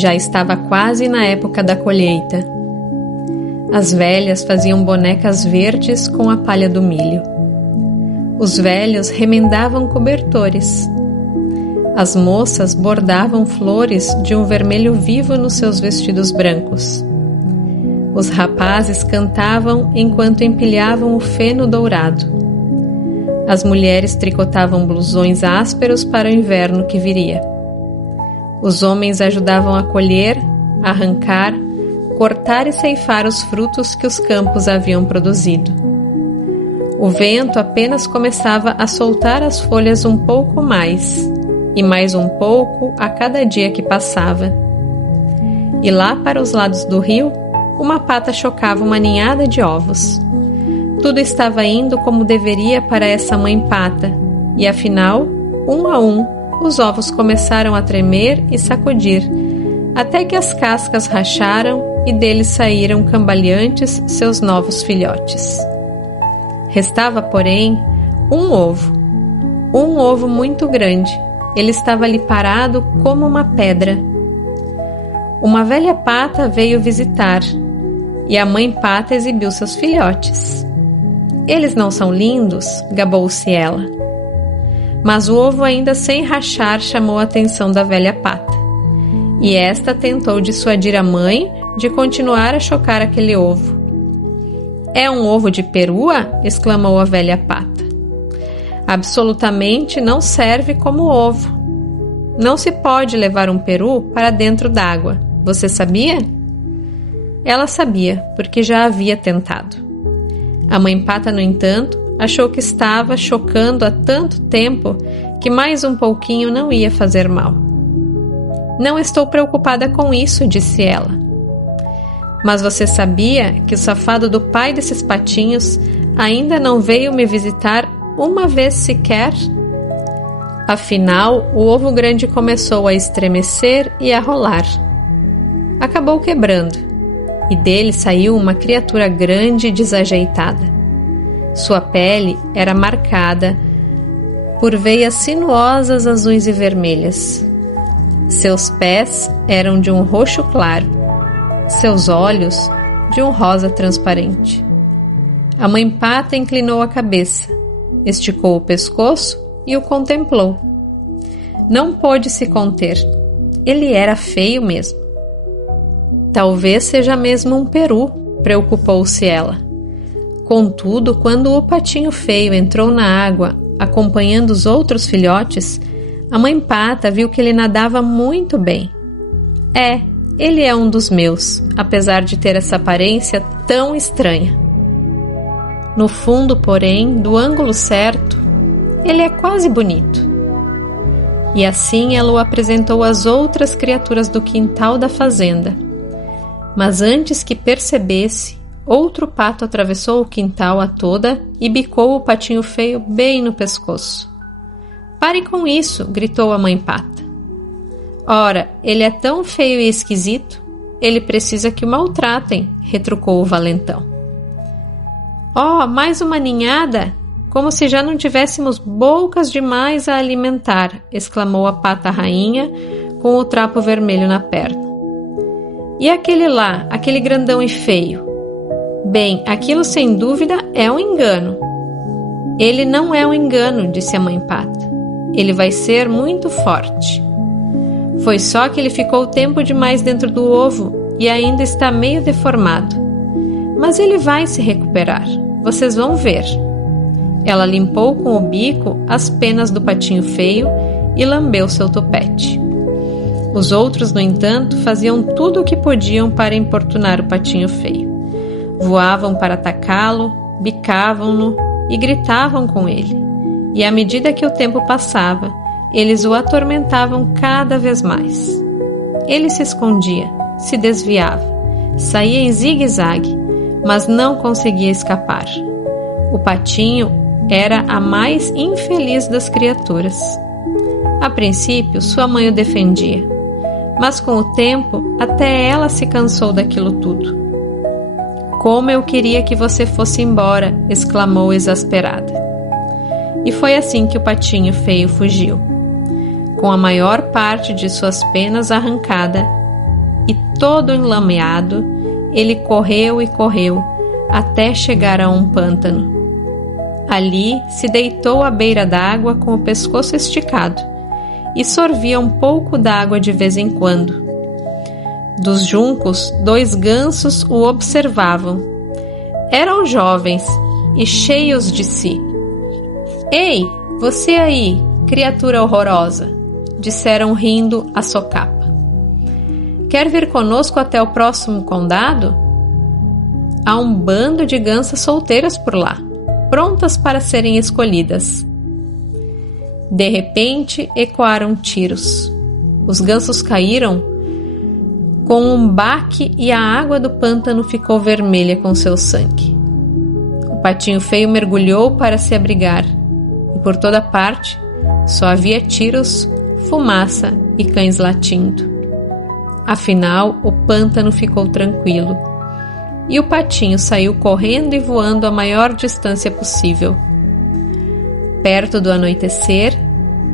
Já estava quase na época da colheita. As velhas faziam bonecas verdes com a palha do milho. Os velhos remendavam cobertores. As moças bordavam flores de um vermelho vivo nos seus vestidos brancos. Os rapazes cantavam enquanto empilhavam o feno dourado. As mulheres tricotavam blusões ásperos para o inverno que viria. Os homens ajudavam a colher, arrancar, cortar e ceifar os frutos que os campos haviam produzido. O vento apenas começava a soltar as folhas um pouco mais, e mais um pouco a cada dia que passava. E lá para os lados do rio, uma pata chocava uma ninhada de ovos. Tudo estava indo como deveria para essa mãe pata, e afinal, um a um, os ovos começaram a tremer e sacudir, até que as cascas racharam e deles saíram cambaleantes seus novos filhotes. Restava, porém, um ovo muito grande. Ele estava ali parado como uma pedra. Uma velha pata veio visitar, e a mãe pata exibiu seus filhotes. Eles não são lindos? Gabou-se ela. Mas o ovo, ainda sem rachar, chamou a atenção da velha pata. E esta tentou dissuadir a mãe de continuar a chocar aquele ovo. É um ovo de perua? Exclamou a velha pata. Absolutamente não serve como ovo. Não se pode levar um peru para dentro d'água. Você sabia? Ela sabia, porque já havia tentado. A mãe pata, no entanto, achou que estava chocando há tanto tempo que mais um pouquinho não ia fazer mal. Não estou preocupada com isso, disse ela. Mas você sabia que o safado do pai desses patinhos ainda não veio me visitar uma vez sequer? Afinal, o ovo grande começou a estremecer e a rolar. Acabou quebrando, e dele saiu uma criatura grande e desajeitada. Sua pele era marcada por veias sinuosas azuis e vermelhas. Seus pés eram de um roxo claro, seus olhos de um rosa transparente. A mãe pata inclinou a cabeça, esticou o pescoço e o contemplou. Não pôde se conter. Ele era feio mesmo. Talvez seja mesmo um peru, preocupou-se ela. Contudo, quando o patinho feio entrou na água, acompanhando os outros filhotes, a mãe pata viu que ele nadava muito bem. Ele é um dos meus, apesar de ter essa aparência tão estranha. No fundo, porém, do ângulo certo, ele é quase bonito. E assim ela o apresentou às outras criaturas do quintal da fazenda. Mas antes que percebesse, outro pato atravessou o quintal a toda e bicou o patinho feio bem no pescoço. Pare com isso, gritou a mãe pata. Ora, ele é tão feio e esquisito, ele precisa que o maltratem, retrucou o valentão. Oh, mais uma ninhada? Como se já não tivéssemos bocas demais a alimentar, exclamou a pata rainha com o trapo vermelho na perna. E aquele lá, aquele grandão e feio? Bem, aquilo sem dúvida é um engano. Ele não é um engano, disse a mãe pata. Ele vai ser muito forte. Foi só que ele ficou tempo demais dentro do ovo e ainda está meio deformado. Mas ele vai se recuperar. Vocês vão ver. Ela limpou com o bico as penas do patinho feio e lambeu seu topete. Os outros, no entanto, faziam tudo o que podiam para importunar o patinho feio. Voavam para atacá-lo, bicavam-no e gritavam com ele. E à medida que o tempo passava, eles o atormentavam cada vez mais. Ele se escondia, se desviava, saía em zigue-zague, mas não conseguia escapar. O patinho era a mais infeliz das criaturas. A princípio, sua mãe o defendia, mas com o tempo, até ela se cansou daquilo tudo. Como eu queria que você fosse embora, exclamou exasperada. E foi assim que o patinho feio fugiu, com a maior parte de suas penas arrancada todo enlameado, ele correu e correu até chegar a um pântano. Ali se deitou à beira d'água com o pescoço esticado e sorvia um pouco d'água de vez em quando. Dos juncos, 2 gansos o observavam. Eram jovens e cheios de si. "Ei, você aí, criatura horrorosa!" disseram rindo a socapa. "Quer vir conosco até o próximo condado? Há um bando de gansas solteiras por lá, prontas para serem escolhidas." De repente, ecoaram tiros. Os gansos caíram com um baque e a água do pântano ficou vermelha com seu sangue. O patinho feio mergulhou para se abrigar e por toda parte só havia tiros, fumaça e cães latindo. Afinal, o pântano ficou tranquilo e o patinho saiu correndo e voando a maior distância possível. Perto do anoitecer,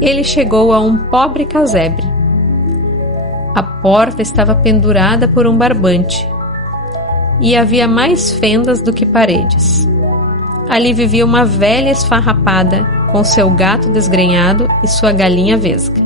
ele chegou a um pobre casebre. A porta estava pendurada por um barbante e havia mais fendas do que paredes. Ali vivia uma velha esfarrapada com seu gato desgrenhado e sua galinha vesga.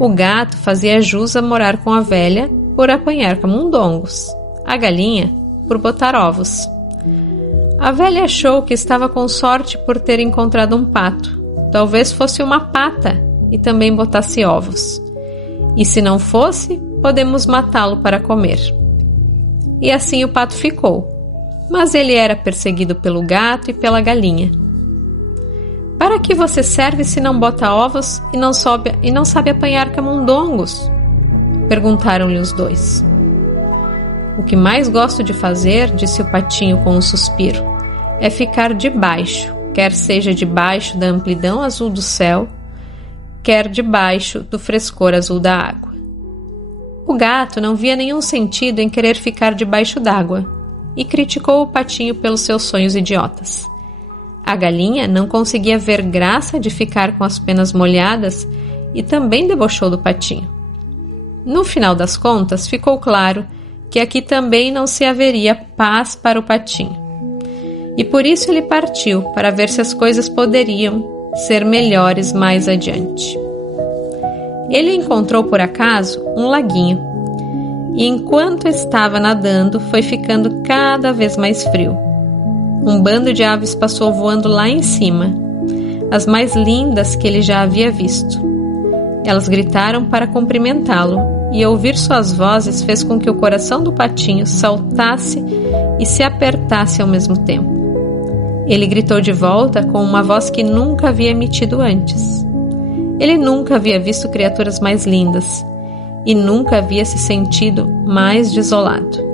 O gato fazia jus a morar com a velha por apanhar camundongos, a galinha por botar ovos. A velha achou que estava com sorte por ter encontrado um pato. Talvez fosse uma pata e também botasse ovos. E se não fosse, podemos matá-lo para comer. E assim o pato ficou, mas ele era perseguido pelo gato e pela galinha. "Para que você serve se não bota ovos e não sabe apanhar camundongos?" perguntaram-lhe os 2. "O que mais gosto de fazer", disse o patinho com um suspiro, "é ficar debaixo, quer seja debaixo da amplidão azul do céu, quer debaixo do frescor azul da água." O gato não via nenhum sentido em querer ficar debaixo d'água e criticou o patinho pelos seus sonhos idiotas. A galinha não conseguia ver graça de ficar com as penas molhadas e também debochou do patinho. No final das contas, ficou claro que aqui também não se haveria paz para o patinho. E por isso ele partiu para ver se as coisas poderiam ser melhores mais adiante. Ele encontrou por acaso um laguinho e enquanto estava nadando foi ficando cada vez mais frio. Um bando de aves passou voando lá em cima, as mais lindas que ele já havia visto. Elas gritaram para cumprimentá-lo e ouvir suas vozes fez com que o coração do patinho saltasse e se apertasse ao mesmo tempo. Ele gritou de volta com uma voz que nunca havia emitido antes. Ele nunca havia visto criaturas mais lindas e nunca havia se sentido mais desolado.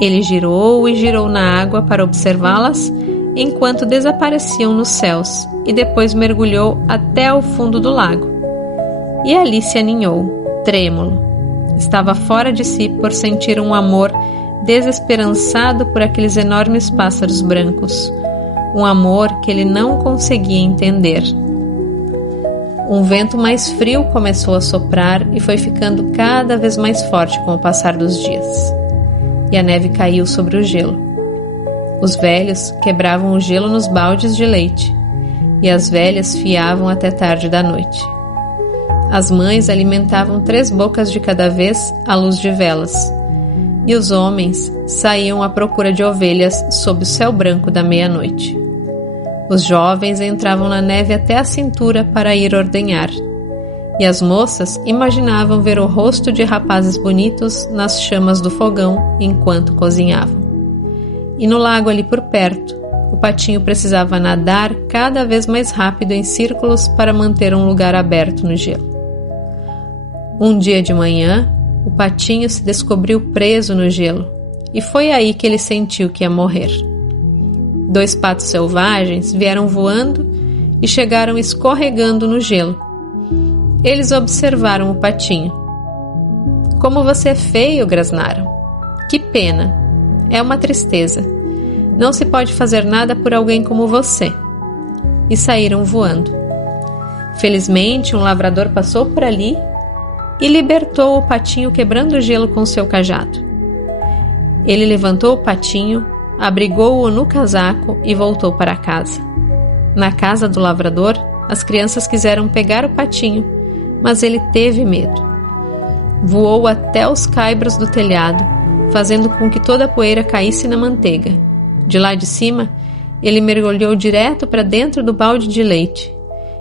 Ele girou e girou na água para observá-las enquanto desapareciam nos céus e depois mergulhou até o fundo do lago. E ali se aninhou, trêmulo. Estava fora de si por sentir um amor desesperançado por aqueles enormes pássaros brancos, um amor que ele não conseguia entender. Um vento mais frio começou a soprar e foi ficando cada vez mais forte com o passar dos dias. E a neve caiu sobre o gelo. Os velhos quebravam o gelo nos baldes de leite, e as velhas fiavam até tarde da noite. As mães alimentavam 3 bocas de cada vez à luz de velas, e os homens saíam à procura de ovelhas sob o céu branco da meia-noite. Os jovens entravam na neve até a cintura para ir ordenhar, e as moças imaginavam ver o rosto de rapazes bonitos nas chamas do fogão enquanto cozinhavam. E no lago ali por perto, o patinho precisava nadar cada vez mais rápido em círculos para manter um lugar aberto no gelo. Um dia de manhã, o patinho se descobriu preso no gelo, e foi aí que ele sentiu que ia morrer. 2 patos selvagens vieram voando e chegaram escorregando no gelo. Eles observaram o patinho. "Como você é feio", grasnaram. "Que pena. É uma tristeza. Não se pode fazer nada por alguém como você." E saíram voando. Felizmente, um lavrador passou por ali e libertou o patinho quebrando o gelo com seu cajado. Ele levantou o patinho, abrigou-o no casaco e voltou para casa. Na casa do lavrador, as crianças quiseram pegar o patinho, mas ele teve medo. Voou até os caibros do telhado, fazendo com que toda a poeira caísse na manteiga. De lá de cima, ele mergulhou direto para dentro do balde de leite,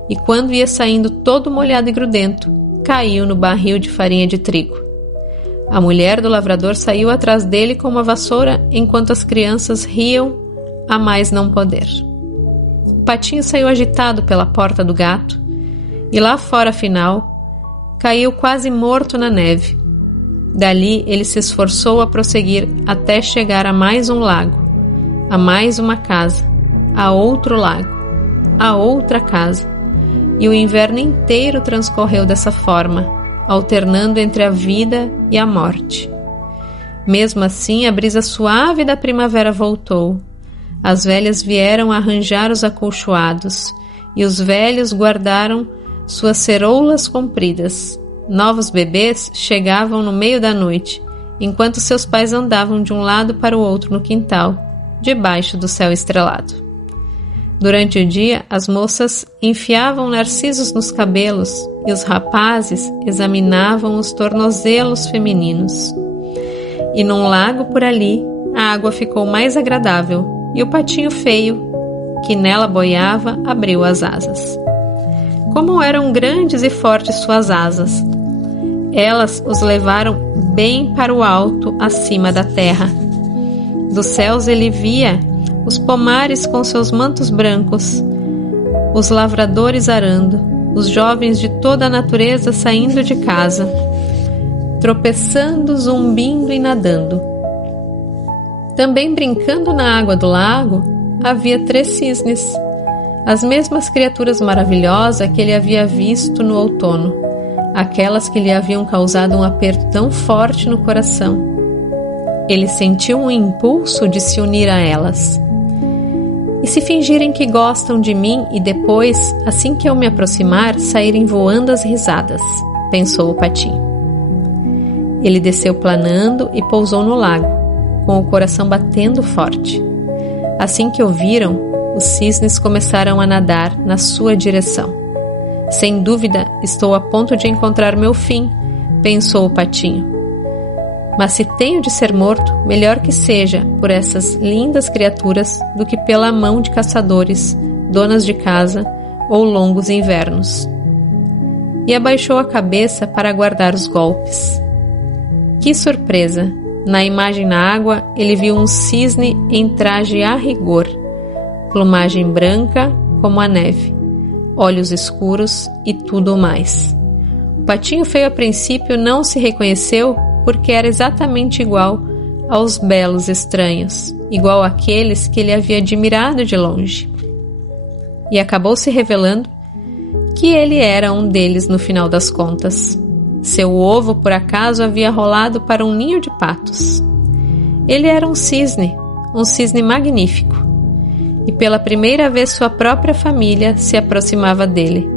e quando ia saindo todo molhado e grudento, caiu no barril de farinha de trigo. A mulher do lavrador saiu atrás dele com uma vassoura enquanto as crianças riam a mais não poder. O patinho saiu agitado pela porta do gato e lá fora, afinal, caiu quase morto na neve. Dali ele se esforçou a prosseguir até chegar a mais um lago, a mais uma casa, a outro lago, a outra casa. E o inverno inteiro transcorreu dessa forma, alternando entre a vida e a morte. Mesmo assim, a brisa suave da primavera voltou. As velhas vieram arranjar os acolchoados, e os velhos guardaram suas ceroulas compridas. Novos bebês chegavam no meio da noite, enquanto seus pais andavam de um lado para o outro no quintal, debaixo do céu estrelado. Durante o dia, as moças enfiavam narcisos nos cabelos e os rapazes examinavam os tornozelos femininos. E num lago por ali, a água ficou mais agradável e o patinho feio, que nela boiava, abriu as asas. Como eram grandes e fortes suas asas! Elas os levaram bem para o alto, acima da terra. Dos céus ele via os pomares com seus mantos brancos, os lavradores arando, os jovens de toda a natureza saindo de casa, tropeçando, zumbindo e nadando. Também brincando na água do lago, havia 3 cisnes, as mesmas criaturas maravilhosas que ele havia visto no outono, aquelas que lhe haviam causado um aperto tão forte no coração. Ele sentiu um impulso de se unir a elas. E se fingirem que gostam de mim e depois, assim que eu me aproximar, saírem voando as risadas, pensou o patinho. Ele desceu planando e pousou no lago, com o coração batendo forte. Assim que o viram, os cisnes começaram a nadar na sua direção. Sem dúvida, estou a ponto de encontrar meu fim, pensou o patinho. Mas se tenho de ser morto, melhor que seja por essas lindas criaturas do que pela mão de caçadores, donas de casa ou longos invernos. E abaixou a cabeça para aguardar os golpes. Que surpresa! Na imagem na água, ele viu um cisne em traje a rigor, plumagem branca como a neve, olhos escuros e tudo mais. O patinho feio a princípio não se reconheceu porque era exatamente igual aos belos estranhos, igual àqueles que ele havia admirado de longe. E acabou se revelando que ele era um deles no final das contas. Seu ovo, por acaso, havia rolado para um ninho de patos. Ele era um cisne magnífico. E pela primeira vez sua própria família se aproximava dele,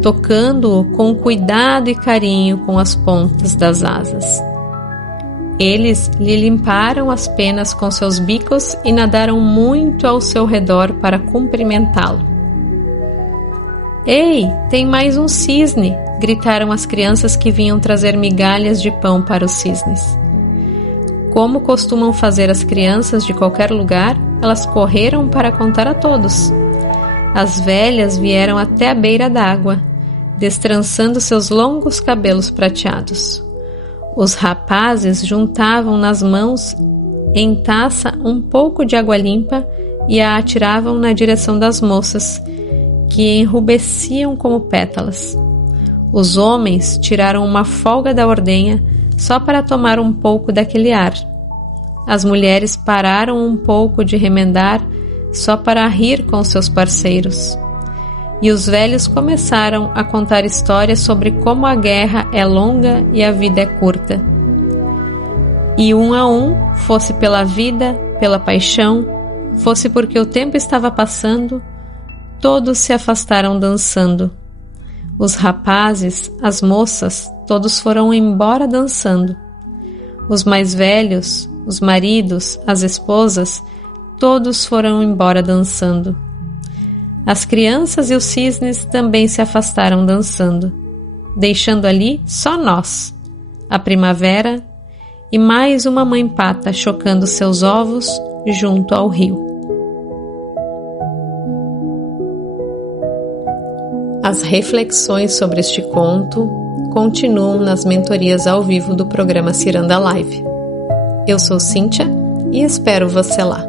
tocando-o com cuidado e carinho com as pontas das asas. Eles lhe limparam as penas com seus bicos e nadaram muito ao seu redor para cumprimentá-lo. Ei, tem mais um cisne! Gritaram as crianças que vinham trazer migalhas de pão para os cisnes. Como costumam fazer as crianças de qualquer lugar, elas correram para contar a todos. As velhas vieram até a beira d'água, destrançando seus longos cabelos prateados. Os rapazes juntavam nas mãos em taça um pouco de água limpa e a atiravam na direção das moças, que enrubesciam como pétalas. Os homens tiraram uma folga da ordenha só para tomar um pouco daquele ar. As mulheres pararam um pouco de remendar só para rir com seus parceiros. E os velhos começaram a contar histórias sobre como a guerra é longa e a vida é curta. E um a um, fosse pela vida, pela paixão, fosse porque o tempo estava passando, todos se afastaram dançando. Os rapazes, as moças, todos foram embora dançando. Os mais velhos, os maridos, as esposas, todos foram embora dançando. As crianças e os cisnes também se afastaram dançando, deixando ali só nós, a primavera e mais uma mãe pata chocando seus ovos junto ao rio. As reflexões sobre este conto continuam nas mentorias ao vivo do programa Ciranda Live. Eu sou Cíntia e espero você lá.